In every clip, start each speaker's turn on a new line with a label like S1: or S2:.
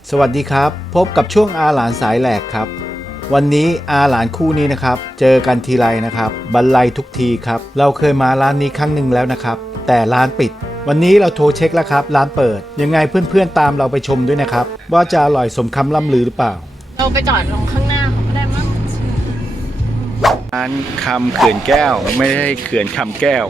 S1: สวัสดีครับพบกับช่วงอาหลานสายแหลกครับวันนี้อาหลานคู่นี้นะครับเจอกันทีไรนะครับบันไลทุกทีครับเราเคยมาร้านนี้ครั้งหนึ่งแล้วนะครับแต่ร้านปิดวันนี้เราโทรเช็คแล้วครับร้านเปิดยังไงเพื่อนๆตามเราไปชมด้วยนะครับว่าจะอร่อยสมคำล่ำลือหรือเปล่า
S2: เราไปจอดลงข้างหน้าเขาก็ได้มั้ง
S1: ร้านคำเขื่อนแก้วไม่ใช่เขื่อนคำแก้ว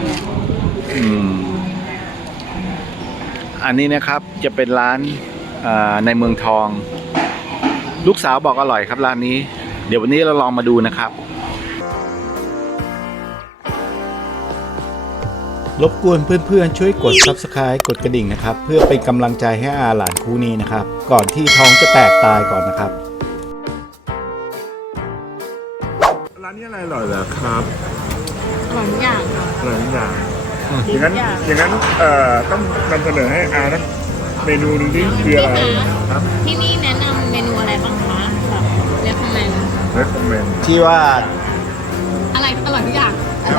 S1: อันนี้นะครับจะเป็นร้านในเมืองทองลูกสาวบอกอร่อยครับร้านนี้เดี๋ยววันนี้เราลองมาดูนะครับรบกวนเพื่อนๆช่วยกด Subscribe กดกระดิ่งนะครับเพื่อเป็นกำลังใจให้อาหลานคู่นี้นะครับก่อนที่ท้องจะแตกตายก่อนนะครับ
S3: ร้านนี้อะไรอร่อยเหรอครับ
S2: หลายอย่างค่ะ
S3: อร่อยทุกอย่างอย่างนั้นต้องนำเสนอให้อานะเมนูหนึงที่คืออะไรครับ
S2: ที่นี่แนะนำเมนูอะไรบ้างคะแบบเรียกทำไม
S3: เรคคอมเมนต์
S1: ที่ว่า
S2: อะไรอร่อยทุกอย่าง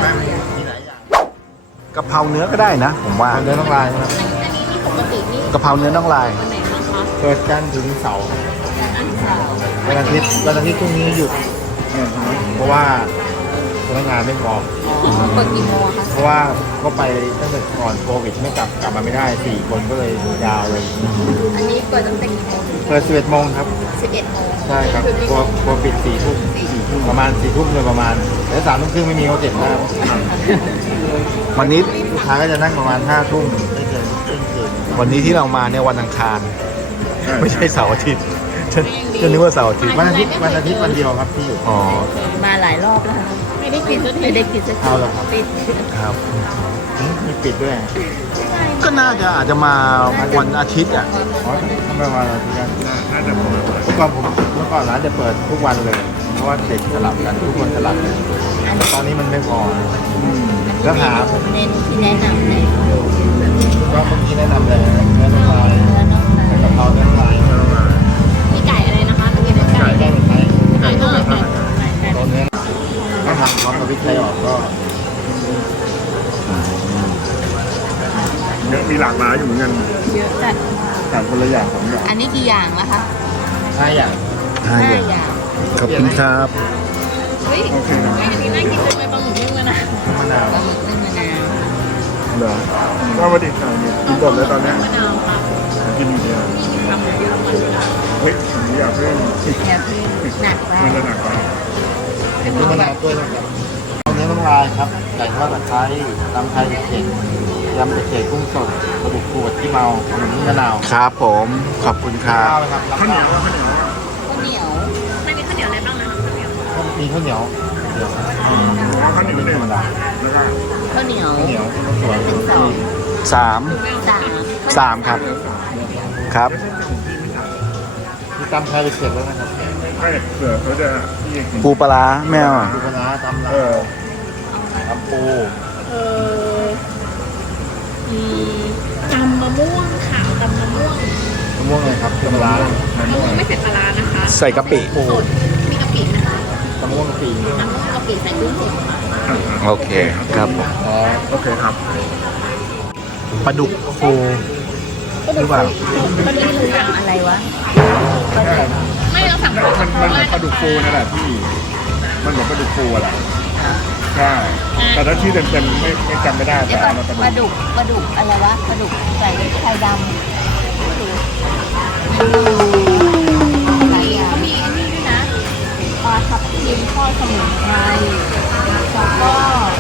S1: กะเพราเนื้อก็ได้นะผมว่า
S4: เนื้อน้องลายนะครับ
S2: อันนี้นี่ปกตินี่
S1: กะเพราเนื้อน่องลาย
S2: วันไหนบ้างคะ
S4: เปิดจันทร์ถึงเสาร์
S2: อันเสาร์
S4: วันอาทิตย์ช่วงนี้หยุดเพราะว่าพนักงานไม่พอ
S2: เปิดกี่โมงคะ
S4: เพราะว่าก็ไปตั้งแต่ก่อนโควิดไม่กลับมาไม่ได้4 คนก็เลยยาวเลย
S2: อันนี้เปิดตั้งแต่กี่โมง
S4: เปิด11 โมงครับ
S2: 11 โมง
S4: ใช่ครับกลัวปิด4 ทุ่มประมาณ4 ทุ่มโดยประมาณแล้ว3 ทุ่มครึ่งไม่มีเขาเจ็บแล้ว
S1: วันนี้
S4: ลูกค้าก็จะนั่งประมาณ5 ทุ่มไม่เกินคืน
S1: วันนี้ที่เรามาเนี่ยวันอังคารไม่ใช่เสาร์อาทิตย์ฉันนึกว่าเสาร์อาทิตย์
S4: วันอาทิตย์วันเดียวครับที่อยู่
S1: อ๋อ
S2: มาหลายรอบแล้วค่ะไม่ได้กินสักที
S4: เอาเหรอครับ
S2: ปิด
S1: ครับ
S4: มีปิดด้วย
S1: ก็น่าจะอาจจะมาวันอาทิตย์อ่ะ
S4: อ๋อทำไมวันอาทิตย์กัน
S3: น่าจะเปิด
S4: เมื่อก่อนร้านจะเปิดทุกวันเลย เพราะว่าเด็กสลับกันทุกคนสลับกันแต่ตอนนี้มันไม่พอแล้วหา
S2: เมนูที่แนะนำเลย
S4: ก็เมื่อกี้แนะนำเลยเนื้อน้ำลาย
S2: เนื้อน่องลาย
S4: กะเพราเนื้อน้ำลาย
S2: มีไก่อะไรนะคะเมื่อกี้ไก่
S4: ไก่เป็นไง
S2: ไก่น่องไก่
S4: ตัวเนื้อถ้าทำพร้อมกับพริกไทยออกก็
S3: มีหลากหลายอยู่เหมือนกัน
S2: เยอะจัด
S4: สั่งคนละอย่าง2 อย่าง
S2: อันนี้กี่อย่างละคะ
S4: 5 อย่าง
S2: 5 อย่าง
S1: ขอบคุณครับ
S2: เฮ้ยอันนี้น่ากินจังเลยปลาหมึกนึ่งมะนาว
S4: มะนาว
S2: ปลาหมึกนึ่งมะนาว
S3: เหรอก็มาดิเนี่ยกินหมดเลยตอนเนี้ย
S2: มะนาวค่ะ
S3: กินอย่างเดียว
S2: ทำเยอะมาก
S3: เฮ้ยอันนี้อยากเพิ่ม
S2: แอบหนักไป
S3: มันจะหนักไป
S2: เป็น
S4: มี
S2: แบ
S4: มะนาว
S2: บ
S4: ด้วยนะครับเอาเนื้อน้ำลายครับไก่ทอดตะไคร้ตำไทยเผ็ดยำตะเกียบกุ้งสดกระดูกปูกับที่เมาขนมมะนาว
S1: ครับผมขอบคุณครับ
S4: ข้าวไหมครับ
S3: ข้าวเหนียวข้าวเหนียว
S2: ข้าวเหนียวไม่มีข้าวเหนียวอะไรบ้างนะคะข้าวเหนียว
S4: มีข้าวเหนียวเดี๋ยว
S3: ข้าวเหนียวหนึ่งแล้วก็
S2: ข้าวเหนียว
S4: ข้าวเหนียวข้าวสวย
S2: เป็น2
S1: สาม
S2: 3
S1: สามครับครับ
S4: มีตำไทยเผ็ดแล้วนะครับ
S3: ไม่เผื่อเขาจะที่จะกิน
S1: ปูปลาร้าแมวอ่ะ
S4: ปูปลาร้าตำลา
S3: เออ
S4: ตำปู
S2: ตำมะม่วงขาวตำมะม่วง
S4: มะม่วงเลยครับปลาร้าม
S2: ะม่วงไม่ใส่ปลาร้านะคะ
S1: ใส่กะปิ
S4: ปู
S2: สดมีกะปินะคะ
S4: มะม่วงกะปิ
S2: มะม่วงกะปิใส่กุ้งสดค่ะ
S1: โอเคครับผม
S4: อ๋อ
S3: โอเคครับ
S1: ปลาดุกฟูหรือเปล่า
S2: มันมีหมูสั่งอะไรวะไม่เราสั่ง
S3: มันเหมือนปลาดุกฟูนั่นแหละพี่มันเหมือนปลาดุกฟูอะแหละใช่แต่ถ้าชื่อเต็มๆไม่จำไม่ได้
S2: เดี๋
S3: แต่
S2: ยวก่อน
S3: เอามา
S2: ปลาดุกอะไรวะปลาดุกใส่ไข่ดำหลายอย่างมีอันนี้ด้วยนะปลาทับทิมทอดสมุนไพรแล้วก็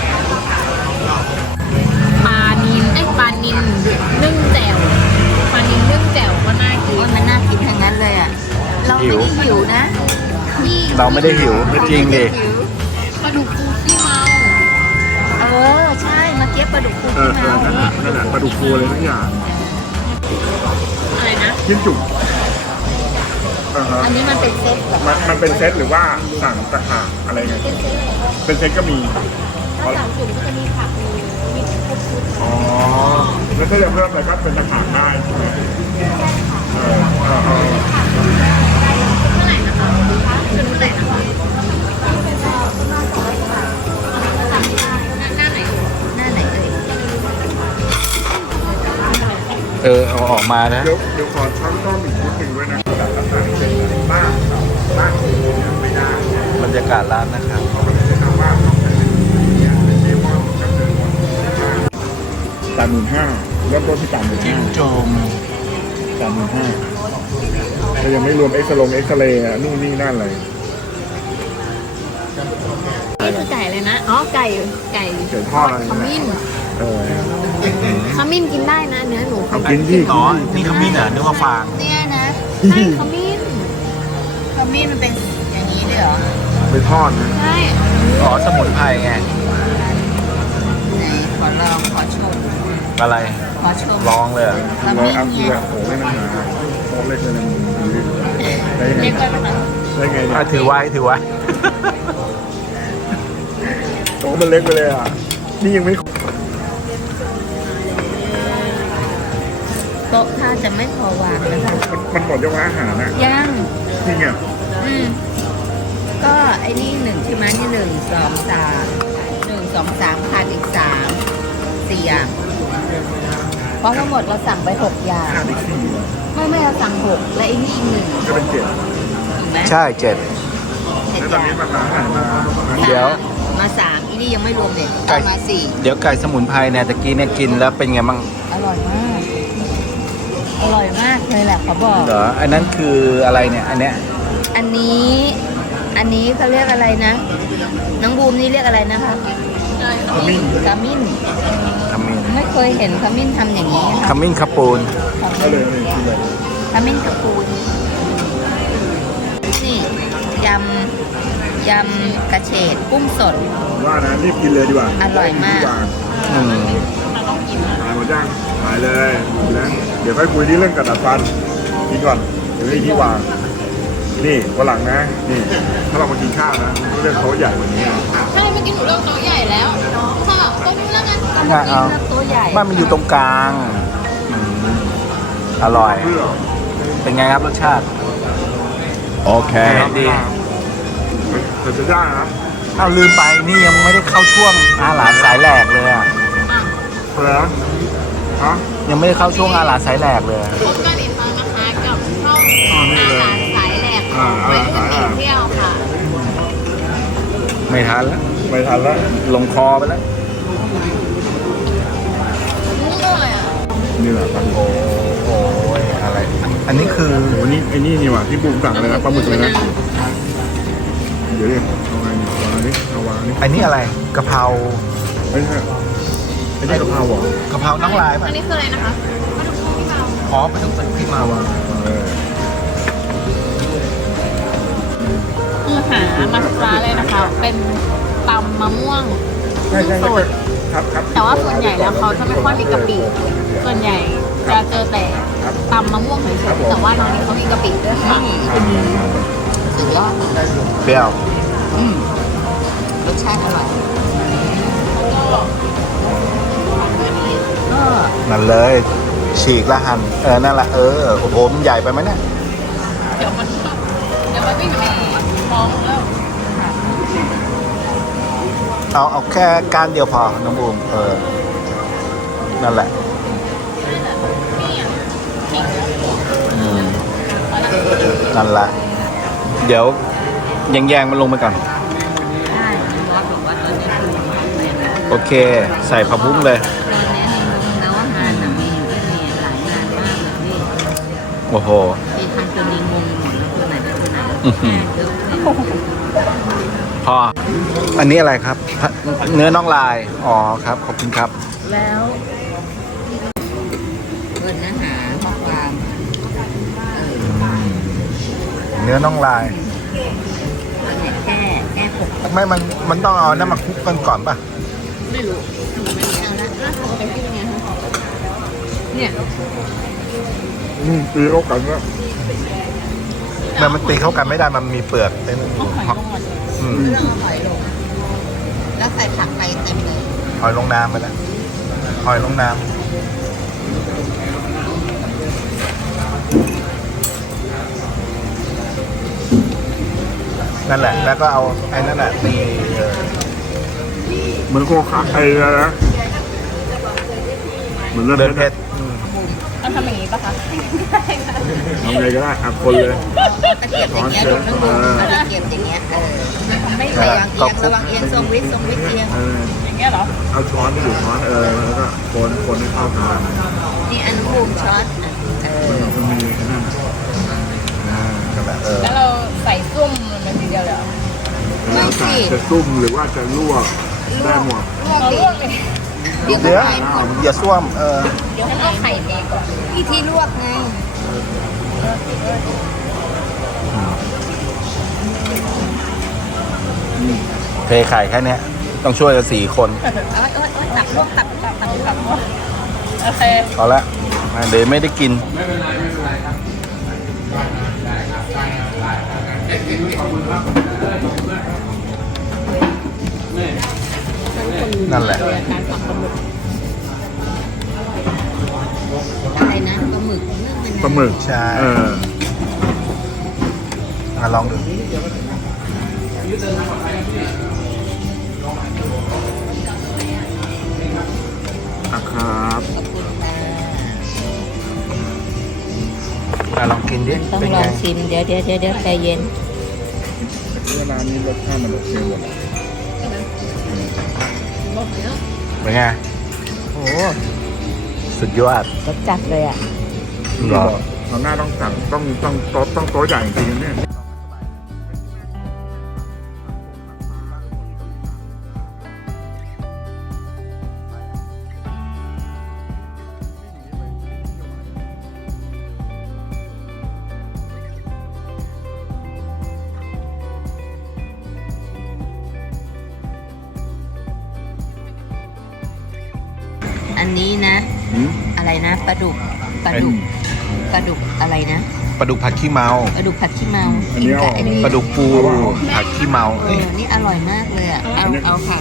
S2: ปลานิลนึ่งแจ่วปลานิลนึ่งแจ่วก็น่ากินมันน่ากินทั้งนั้นเลยอ่ะเราไม่ได้หิวนะนี่
S1: เราไม่ได้หิวจริงดิ
S2: ปลาดุกฟูขี้เมาใช่เมื่อกี้ปลาดุกฟูขี้เมา
S3: นั่นแหละปลาดุกฟูอะไรทุกอย่าง
S2: อะไรนะ
S3: ชิ้นจุกฮะ
S2: อันนี้มันเป็นเซตเหรอ
S3: มันเป็นเซตหรือว่าสั่งต่างหากอะไรไง
S2: เป็นเซต
S3: เป็นเซตก็มี
S2: ถ้าสั่งจุ่มก็จะมีผักมีครบชุด
S3: อ๋อ แล้วถ้าจะเพิ่มอะไรก็เป็นต่างหากได้ใช่ไหมเออ
S2: เท่าไหร่นะคะชุดเท่าไหร่นะคะหน้าไหนเอ่ย
S1: เอาออกมานะ
S3: เดี๋ยวขอช้อนต้อมอีกนิดหนึ่งด้วยนะแบบต่างๆเป็นบ้านบ้านไม่ได้
S1: บรรยากาศร้านนะครับ
S3: เขาไม่ใช่คำว่าต้องเป็นเนี่ยเป็นเดมอนก็คือ35,000เริ่มต้นที่35,000
S1: จม
S3: 35,000แต่ยังไม่รวมเอ็กซ์เรย์นู่นนี่นั่นเลย
S2: นี่คือไก่เลยนะ อ๋อ ไก่
S3: เกิดทอดอะไร
S2: ขมิ้น
S3: เออ
S2: ขมิ้นกินได้นะ เนื้อหนู
S3: เอากินที่
S1: อ๋อ นี่ขมิ้นเหรอนึกว่าฟาง
S2: เนี่ยนะใช่ขมิ้นขมิ้นมันเป็นอย่างนี้เลยเหรอ
S3: ไปทอดนะ
S2: ใช่
S1: อ๋อ สมุนไพรไง
S2: ไหนขอลองขอชม
S1: อะไร
S2: ขอชม
S1: ลองเลยเหรอ
S2: ข
S3: ร้อ
S2: มิ้
S3: ย
S2: น
S3: อัพ
S2: ไง
S3: คือโอ้ไม่นานนะโอ้เล็กเลยนะได้ไง
S2: เรียกว่าอะไรนะ
S3: ได้ไงเนี่ย
S1: ถือไว้
S3: โอ้มันเล็กไปเลยอ่ะนี่ยังไม่
S2: โต๊ะถ้าจะไม่พอวางนะคะ
S3: มันหมดยังว่าอาหารอ่ะ
S2: ยัง
S3: จริงอ่ะ
S2: ก็ไอ้นี่1ใช่ไหมนี่1 2 3ขาดอีก4 อย่างเพราะทั้งหมดเราสั่งไป6อย่าง
S3: ขาดอีก4
S2: ไม่เราสั่ง6และไอ้นี่อีก1
S3: จะเป็น7
S2: ถูกไหม
S1: ใช่ 7
S2: เจ็ด
S3: แล้ว
S2: อ
S3: ตอน
S2: ย่าง
S3: นี้มันมาอาหารมา
S1: เดี๋ยว
S2: มา3อีนี่ยังไม่รวมเด็ด
S1: ไก่
S2: มา
S1: เดี๋ยวไก่สมุนไพรเนี่ยตะกี้เนี่ยกินแล้วเป็นไงบ้าง
S2: 4อร่อยมาก อร่อยมากเลยแหละเขาบอก
S1: เหรอ อันนั้นคืออะไรเนี่ย อันเนี้ย
S2: อันนี้เขาเรียกอะไรนะ น้องบูมนี่เรียกอะไรนะคะ
S3: ขมิ้น
S2: ขมิ้น
S1: ขมิ้น
S2: ไม่เคยเห็นขมิ้นทำอย่างนี้
S1: ข
S2: ค่ะ
S1: มิ้นขปูน
S3: ก็เลยกินเลย
S2: ขมิ้นกับปูนนี่ยำกระเฉดกุ้งสด
S3: ว่านะรีบกินเลยดีกว่า
S2: อร่อยมาก
S1: อืม
S3: หายหมดยังหายเลยแล้วเดี๋ยวค่อยคุยที่เรื่องกระดาษฟันกินก่อนเดี๋ยวให้ที่วางนี่วันหลังนะนี่ถ้าเรามากินข้าวนะต้องเลือกโต๊ะใหญ่กว่านี้นะ
S2: ใช่เมื่อกี้หนูเลือกโต๊ะใหญ่แล้วค่ะโต๊ะนี้แล้วกัน
S1: อ่ะเอา
S2: เลือกโต๊ะใหญ่
S1: บ้านมันอยู่ตรงกลางอืมอร่อย
S3: เพื่อ
S1: เป็นไงครับรสชาติ โอเค ดี
S3: แต่จะได้นะครับ
S1: เอาลืมไปนี่ยังไม่ได้เข้าช่วงอาหลานสายแหลกเลยอ่ะ
S3: เพื่อฮะ
S1: ยังไม่ได้เข้าช่วงอาหลานสายแหลกเลย
S2: พบกันอีกครั้งนะคะกับช่อง
S3: นี่
S2: อา
S3: เลย
S2: หารสายแหลก
S3: อ่า
S2: ไป
S3: อาหารสายแหลก
S2: เที่ยวค่ะ
S1: ไม่ทันแล้ว
S3: ไม่ทันแล้ว
S1: ลงคอไปแล้ว
S2: นี่เลยอ่ะ
S3: นี่แหละปลาหมึก
S1: โอ้ยอะไร อันนี้คือ
S3: โอ้นี่ไอ้นี่ว่ะที่บูมสั่งอะไรนะปลาหมึกเลยนะเดี๋ยวดิเอาไงวางนี่เอาวางนี่
S1: อันนี้อะไรกะเพรา
S3: ไม่ใช่ไอ้นี่กะเพราเหรอก
S1: ะเพราน้องลายป่ะ
S2: อันนี้คืออะไรนะคะปลาดุกฟูพี่เบา
S1: อ๋อปลาดุกสันพี่มาวะ
S2: คือหามาทุกร้านเลยนะคะ เป็นตำมะม่วง
S3: ใช่ใช่
S2: สด
S3: ครับครับ
S2: แต่ว่าส่วนใหญ่แล้วเขาจะไม่ค่อยมีกะปิ ส่วนใหญ่จะเจอแต่ตำมะม่วงเฉยๆแต่ว่าร้านนี้เขามีกะปิด้วยค่ะสุดยอด
S1: เปรี้ยว
S2: รสชาติอร่อยก็
S1: นั่นเลย ฉีกละหั่นนั่นแหละโอ้โหมันใหญ่ไปไหมเนี่ย
S2: เดี๋ยวมันวิ่งไปมองแล้ว
S1: เอาแค่ก้านเดียวพอน้องบูมนั่นแหละ
S2: นี่อ่ะขิง
S1: อืมนั่นแหละ เดี๋ยวแยงๆมันลงไปก่อน
S2: ใช่บอสบอกว่าตอนนี้คือ
S1: โอเค ใส่ผักบุ้งเลย
S2: ตอนนี้แล้วว่างานน่ะมีอยู่ที่นี่หลายงานมากเลยพี่
S1: โอ้โห
S2: ที่ทำจนนี้งงหมดแล้วตัวไหนเป็นตัวไหน
S1: อื้อหือ
S2: เยอะ
S1: พอ อันนี้อะไรครับ เนื้อน่องลาย อ๋อครับ ขอบคุณครับ
S2: แล้วเงินอาหารข้อความ
S1: เนื้อน่องลาย
S2: มันเนี่ยแก้ปก
S1: ไม่มันต้องเอาน้ำมาคลุกกันก่อนป่ะ
S2: ไม่รู้ไม่เอาละแล้วเขาไปที่ยังไงคะเนี่ย
S3: ตีเข้ากันแล้ว
S1: มันตีเข้ากันไม่ได้ มันมีเปลือกเต็ม
S2: ต้องหอยลงก่อน
S1: อืม
S2: เรื่องเอาหอยลง แล้วใส่ผักไปเต็มเลย
S1: หอยลงน้ำไปแล้วหอยลงน้ำนั่นแหละ แล้วก็เอาไอ้นั่นแหละตี
S3: เหมือนโคคาไอ้นะเหมือนเลือด
S1: เดิน
S3: เพ
S1: เพ
S3: ช
S1: ช
S3: ร
S1: รอืม
S2: อทำอย่างนี้ปะคะ
S3: ทำไงก็ได้คนเลย
S2: ตะเกียบอย่างเงี้ยลงข้างบนตะเกียบอย่างเงี้ยไม่ระวังเอียงทรงวิทย์เอียง
S3: อย่างเงี้ยเหรอเอาช้อนไปอยู่ช้อนแล้วก็คนให้เข้ากัน
S2: นี่อันบูมช็อต
S3: มันมีนั่นก็แบบ
S2: แล้วเราใส่ซุ่มมันทีเดียวเลยไม่สิ
S3: จะซุ่มหรือว่าจะลวกได้หมด
S2: ลวกเลยเดี๋ยว
S1: อย่าซ่วม
S2: เดี๋ยวให้เอาไข่เทก่อนที่ลวกไง
S1: เทไข่แค่เนี้ยต้องช่วยกัน4 คน
S2: ตักลวกตักโอเค
S1: เอาละเดี๋ยวไม่ได้กินนั่นแหละ
S2: อะไรนะปลาหมึก
S3: ปลาหมึก
S1: ใช่ลองดู
S3: ครับ
S2: ขอบคุณนะ
S1: ลองกินดิ
S2: ต้อง
S1: เป็น
S2: ล
S1: ไง
S2: องชิมเดี๋ยวใจเย็น
S3: ร้านนี้รสชาติมันโอเคหมด
S1: เป็นไงโอ้สุดยอด
S2: รสจัดเลยอ่ะ
S1: หรอ
S3: เราหน้าต้องสั่งต้องโต๊ะใหญ่จริงๆเนี่ย
S2: อันนี้นะ อะไรนะปลาดุกอะไรนะ
S1: ปลาดุกผัดขี้เมา
S2: ปลาดุกผัดขี้เมากินกับไอ้นี่
S1: ปลาดุกปูผัดขี้เมา
S2: นี่อร่อยมากเลยอ่ะเอาค่ะ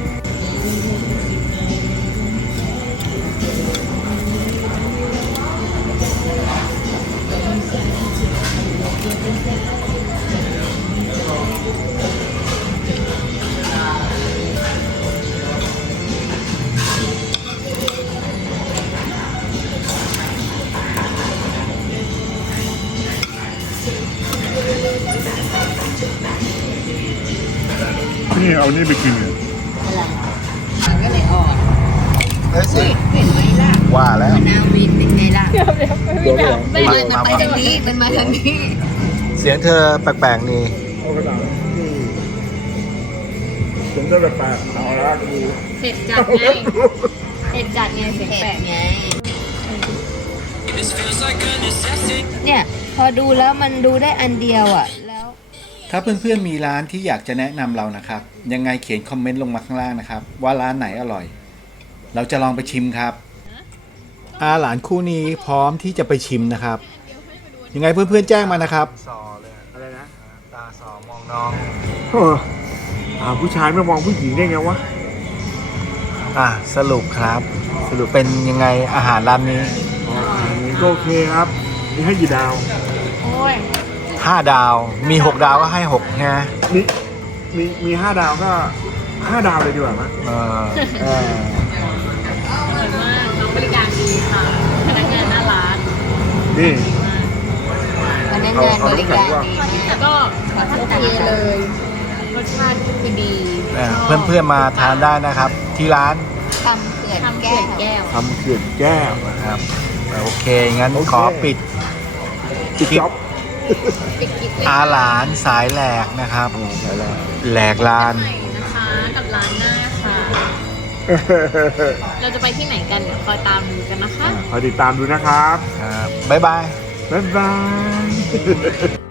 S3: นี่เอานี่ไปกินเนี่ย
S2: มันก็เลยออก
S1: เฮ้ยสิ
S2: เห็นไหมล่ะ
S1: ว่าแล้ว
S2: มะนาววินเป็นไงล่ะ
S3: เดี๋ยวก่อน
S2: มันไปทางนี้มันมาทางนี้
S1: เสียงเธอแปลกๆนี่
S3: เอากระดาษที่ผมจะแบบแปลกเอาละกู
S2: เผ็ดจัดไงเผ็ดจัดไงเผ็ดแปลกไงเนี่ยพอดูแล้วมันดูได้อันเดียวอ่ะแล้ว
S1: ถ้าเพื่อนๆมีร้านที่อยากจะแนะนำเรานะครับ ยังไงเขียนคอมเมนต์ลงมาข้างล่างนะครับ ว่าร้านไหนอร่อย เราจะลองไปชิมครับ อาหลานคู่นี้พร้อมที่จะไปชิมนะครับ ยังไงเพื่อนๆแจ้งมานะครับสอเลย
S3: อะไรนะ
S1: ตาสอมองน้อง
S3: ผู้ชายไม่มองผู้หญิงได้ไงวะ
S1: สรุปครับ สรุปเป็นยังไงอาหารร้านนี้
S3: ก็โอเคครับนี่ให้กี่ดาว
S2: โอ้ย
S1: 5 ดาวมี 6 ดาวก็ให้6ไง
S3: มี5 ดาวก็5 ดาวเลยดีกว่ามั้ย
S1: เออ
S2: อร่อยมากน้องบริการดีค่ะพนักงานน่ารัก
S3: นี่
S2: พนักงานบริการดีแล้วก็โอเคเลยรสชาติคือดี
S1: เพื่อนๆมาทานได้นะครับ ที่ร้าน
S2: ทำเขื่อนแก้ว
S3: ทำเขื่อนแก้ว
S1: นะครับโอเค งั้นขอปิด
S3: จ๊อบ
S1: อาหลานสายแหลกนะครับ แหลกลาน
S2: ใหม่นะคะกับร้านหน้าค่ะ เราจะไปที่ไหนกันเดี๋ยวคอยตามดูกันนะคะ
S3: คอยติดตามดูนะครับ
S1: บ๊ายบาย
S3: บ๊ายบาย